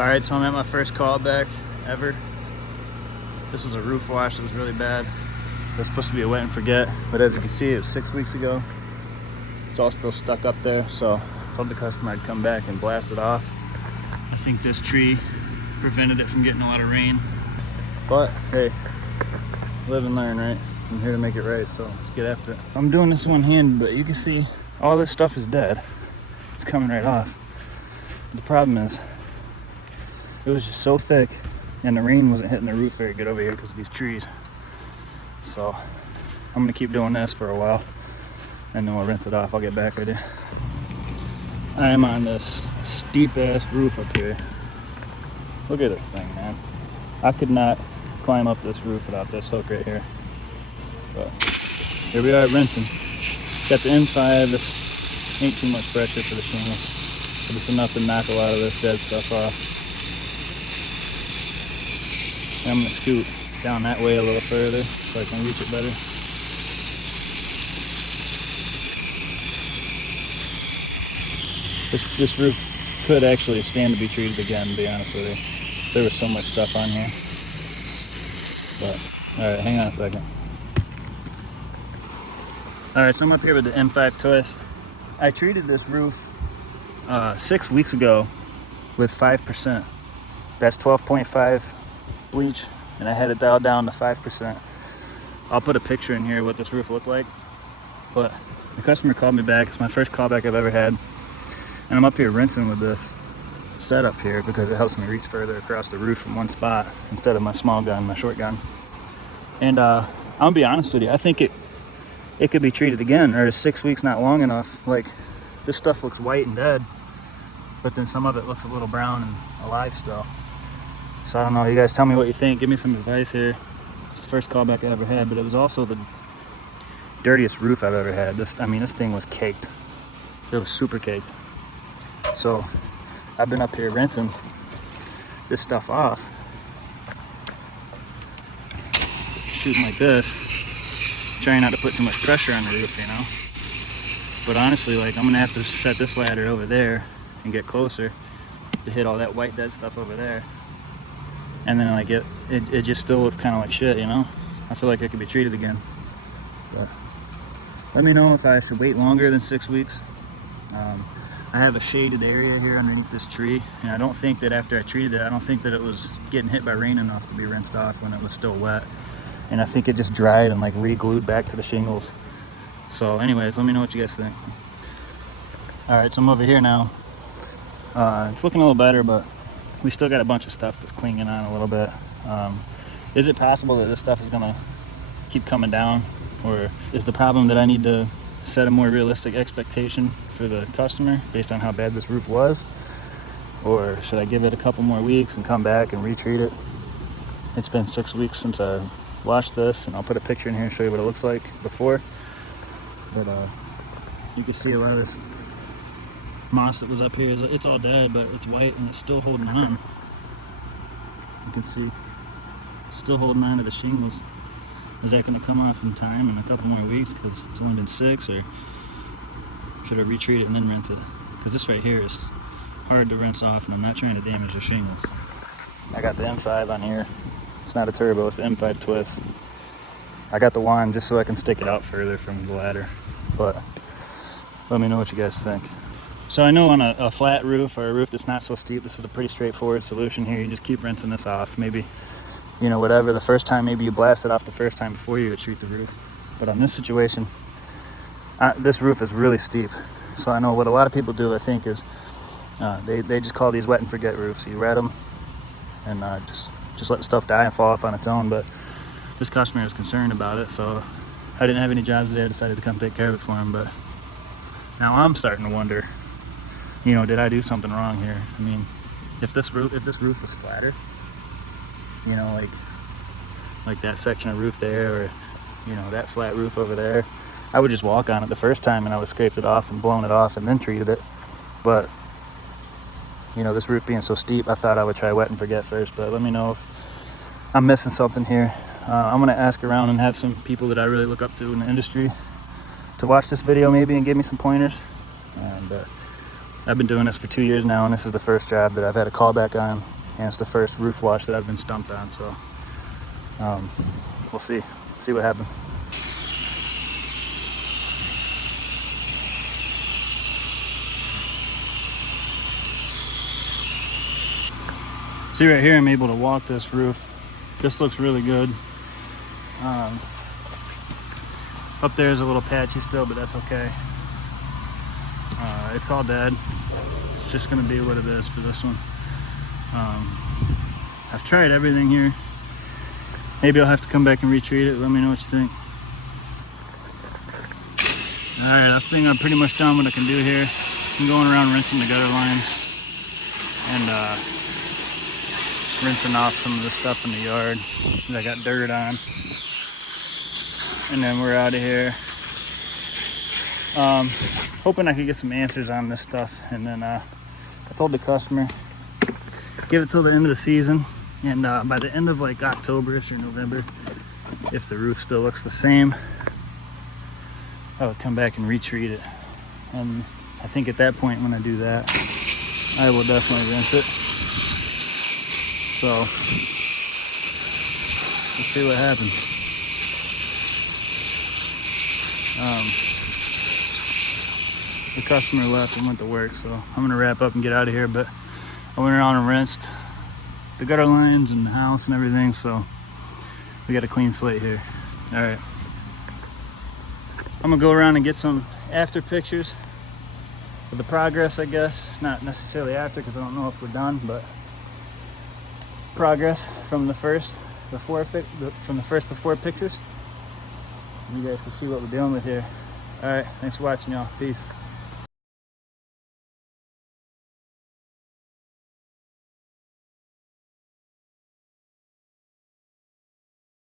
Alright, so I'm at my first callback ever. This was a roof wash that was really bad. It was supposed to be a wet and forget, but as you can see, it was 6 weeks ago. It's all still stuck up there, so I told the customer I'd come back and blast it off. I think this tree prevented it from getting a lot of rain. But hey, live and learn, right? I'm here to make it right, so let's get after it. I'm doing this one-handed, but you can see all this stuff is dead. It's coming right off. The problem is, it was just so thick, and the rain wasn't hitting the roof very good over here because of these trees. So I'm gonna keep doing this for a while, and then we'll rinse it off. I'll get back with you. I am on this steep ass roof up here. Look at this thing, man. I could not climb up this roof without this hook right here. But here we are rinsing. Got the M5. This ain't too much pressure for the shingles, but it's enough to knock a lot of this dead stuff off. And I'm gonna scoot down that way a little further so I can reach it better. This roof could actually stand to be treated again, to be honest with you. There was so much stuff on here. But, alright, hang on a second. Alright, so I'm up here with the M5 twist. I treated this roof 6 weeks ago with 5%. That's 12.5 bleach, and I had it dialed down to 5%. I'll put a picture in here of what this roof looked like. But the customer called me back. It's my first callback I've ever had. And I'm up here rinsing with this setup here because it helps me reach further across the roof from one spot instead of my small gun, my short gun. And I'll be honest with you, I think it could be treated again, or is 6 weeks not long enough? Like, this stuff looks white and dead, but then some of it looks a little brown and alive still. So I don't know, you guys tell me what you think. Give me some advice here. It's the first callback I ever had, but it was also the dirtiest roof I've ever had. This thing was caked. It was super caked. So I've been up here rinsing this stuff off, shooting like this, trying not to put too much pressure on the roof, you know. But honestly, like, I'm gonna have to set this ladder over there and get closer to hit all that white dead stuff over there. And then like it just still looks kind of like shit, you know. I feel like it could be treated again. But let me know if I should wait longer than 6 weeks. I have a shaded area here underneath this tree, and I don't think that after I treated it, I don't think that it was getting hit by rain enough to be rinsed off when it was still wet. And I think it just dried and like re-glued back to the shingles. So anyways, let me know what you guys think. Alright, so I'm over here now. It's looking a little better, but we still got a bunch of stuff that's clinging on a little bit. Is it possible that this stuff is gonna keep coming down? Or is the problem that I need to set a more realistic expectation for the customer based on how bad this roof was? Or should I give it a couple more weeks and come back and retreat it? It's been 6 weeks since I washed this, and I'll put a picture in here and show you what it looks like before. But you can see a lot of this moss that was up here. It's all dead, but it's white and it's still holding on. You can see it's still holding on to the shingles. Is that going to come off in time in a couple more weeks because it's only been 6, or should I retreat it and then rinse it? Because this right here is hard to rinse off, and I'm not trying to damage the shingles. I got the M5 on here. It's not a turbo, it's the M5 twist. I got the wand just so I can stick it out further from the ladder. But let me know what you guys think. So I know on a flat roof or a roof that's not so steep, this is a pretty straightforward solution here. You just keep rinsing this off. Maybe, you know, whatever, the first time, maybe you blast it off the first time before you treat the roof. But on this situation, this roof is really steep. So I know what a lot of people do, I think, is they just call these wet and forget roofs. You red them and just let the stuff die and fall off on its own. But this customer was concerned about it, so I didn't have any jobs there. I decided to come take care of it for him. But now I'm starting to wonder, you know, did I do something wrong here? I mean, if this roof was flatter, you know, like that section of roof there, or, you know, that flat roof over there, I would just walk on it the first time and I would scrape it off and blown it off and then treated it. But, you know, this roof being so steep, I thought I would try wet and forget first. But let me know if I'm missing something here. I'm gonna ask around and have some people that I really look up to in the industry to watch this video maybe and give me some pointers. And I've been doing this for 2 years now, and this is the first job that I've had a callback on, and it's the first roof wash that I've been stumped on. So we'll see what happens. See right here, I'm able to walk this roof. This looks really good. Up there is a little patchy still, but that's okay. It's all dead. It's just gonna be what it is for this one. I've tried everything here. Maybe I'll have to come back and retreat it. Let me know what you think. All right, I think I'm pretty much done what I can do here. I'm going around rinsing the gutter lines and rinsing off some of the stuff in the yard that I got dirt on. And then we're out of here. Hoping I could get some answers on this stuff. And then I told the customer, give it till the end of the season. And by the end of like October-ish or November, if the roof still looks the same, I would come back and retreat it. And I think at that point when I do that, I will definitely rinse it. So we'll see what happens. The customer left and went to work, so I'm gonna wrap up and get out of here. But I went around and rinsed the gutter lines and the house and everything, so we got a clean slate here. All right, I'm gonna go around and get some after pictures of the progress, I guess. Not necessarily after, because I don't know if we're done, but progress from the first before pictures. You guys can see what we're dealing with here. All right, thanks for watching, y'all. Peace.